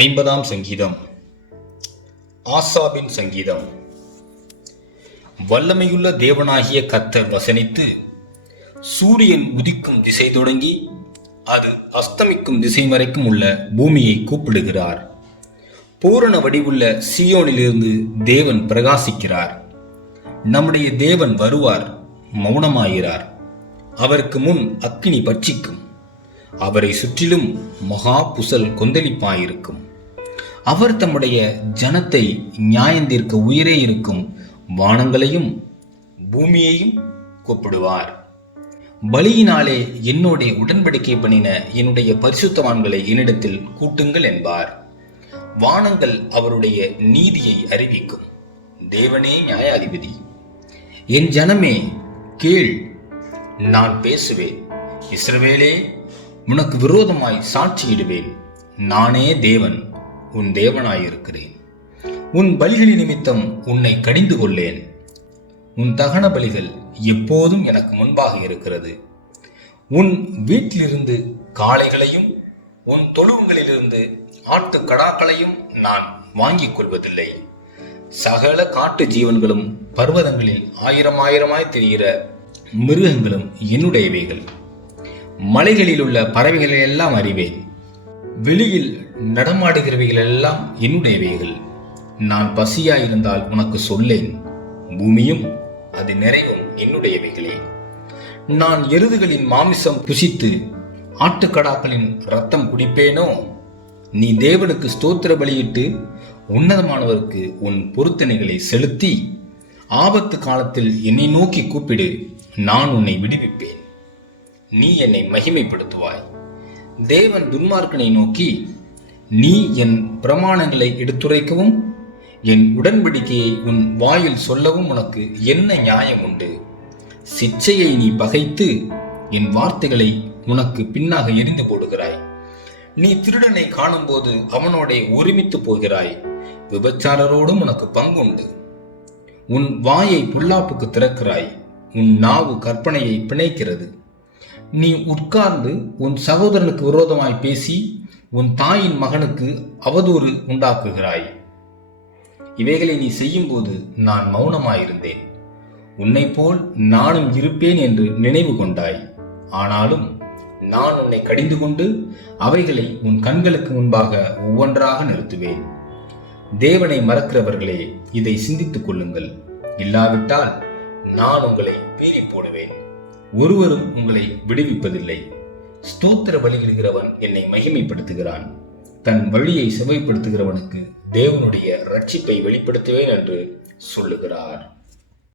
50ஆம் சங்கீதம். ஆசாபின் சங்கீதம். வல்லமையுள்ள தேவனாகிய கர்த்தர் வசனித்து, சூரியன் உதிக்கும் திசை தொடங்கி அது அஸ்தமிக்கும் திசை வரைக்கும் உள்ள பூமியை கூப்பிடுகிறார். பூரண வடிவுள்ள சீயோனிலிருந்து தேவன் பிரகாசிக்கிறார். நம்முடைய தேவன் வருவார், மௌனமாகிறார். அவருக்கு முன் அக்கினி பட்சிக்கும். அவரை சுற்றிலும் மகா புசல் கொந்தளிப்பாயிருக்கும். அவர் தம்முடைய ஜனத்தை நியாயந்தீர்க்க உயிரே இருக்கும் வானங்களையும் பூமியையும் கூப்பிடுவார். பலியினாலே என்னோட உடன்படிக்கை பண்ணின என்னுடைய பரிசுத்தவான்களை என்னிடத்தில் கூட்டுங்கள் என்பார். வானங்கள் அவருடைய நீதியை அறிவிக்கும். தேவனே நியாயாதிபதி. என் ஜனமே கேள், நான் பேசுவேன். இஸ்ரவேலே, உனக்கு விரோதமாய் சாட்சியிடுவேன். நானே தேவன், உன் தேவனாயிருக்கிறேன். உன் பலிகளின் நிமித்தம் உன்னை கடிந்து கொள்ளேன். உன் தகன பலிகள் எப்போதும் எனக்கு முன்பாக இருக்கிறது. உன் வீட்டிலிருந்து காளைகளையும் உன் தொழுவங்களிலிருந்து ஆட்டுக்கடாக்களையும் நான் வாங்கிக் கொள்வதில்லை. சகல காட்டு ஜீவன்களும் பர்வதங்களில் ஆயிரமாய் தெரிகிற மிருகங்களும் என்னுடையவைகள். மலைகளில் உள்ள பறவைகளை எல்லாம் அறிவேன். வெளியில் நடமாடுகிறவைகள் எல்லாம் என்னுடையவைகள். நான் பசியாயிருந்தால் உனக்கு சொல்லேன். பூமியும் அது நிறைவும் என்னுடையவைகளே. நான் எருதுகளின் மாமிசம் புசித்து ஆட்டுக்கடாக்களின் இரத்தம் குடிப்பேனோ? நீ தேவனுக்கு ஸ்தோத்திர பலியிட்டு உன்னதமானவருக்கு உன் பொருத்தனைகளை செலுத்தி ஆபத்து காலத்தில் என்னை நோக்கி கூப்பிடு, நான் உன்னை விடுவிப்பேன். நீ என்னை மகிமைப்படுத்துவாய். தேவன் துன்மார்க்கனை நோக்கி, நீ என் பிரமாணங்களை எடுத்துரைக்கவும் என் உடன்படிக்கையை உன் வாயில் சொல்லவும் உனக்கு என்ன நியாயம் உண்டு? சிச்சையை நீ பகைத்து என் வார்த்தைகளை உனக்கு பின்னாக எரிந்து போடுகிறாய். நீ திருடனை காணும்போது அவனோட ஒருமித்து போகிறாய். விபச்சாரரோடும் உனக்கு பங்குண்டு. உன் வாயை பொல்லாப்புக்கு திறக்கிறாய். உன் நாவு கற்பனையை பிணைக்கிறது. நீ உட்கார்ந்து உன் சகோதரனுக்கு விரோதமாய் பேசி உன் தாயின் மகனுக்கு அவதூறு உண்டாக்குகிறாய். இவைகளை நீ செய்யும்போது நான் மௌனமாயிருந்தேன். உன்னை போல் நானும் இருப்பேன் என்று நினைவு கொண்டாய். ஆனாலும் நான் உன்னை கடிந்து கொண்டு அவைகளை உன் கண்களுக்கு முன்பாக ஒவ்வொன்றாக நிறுத்துவேன். தேவனை மறக்கிறவர்களே, இதை சிந்தித்துக் கொள்ளுங்கள். இல்லாவிட்டால் நான் உங்களை பீறி போடுவேன். ஒருவரும் உங்களை விடுவிப்பதில்லை. ஸ்தோத்திர பலியிடுகிறவன் என்னை மகிமைப்படுத்துகிறான். தன் வழியை செவைப்படுத்துகிறவனுக்கு தேவனுடைய இரட்சிப்பை வெளிப்படுத்துவேன் என்று சொல்லுகிறார்.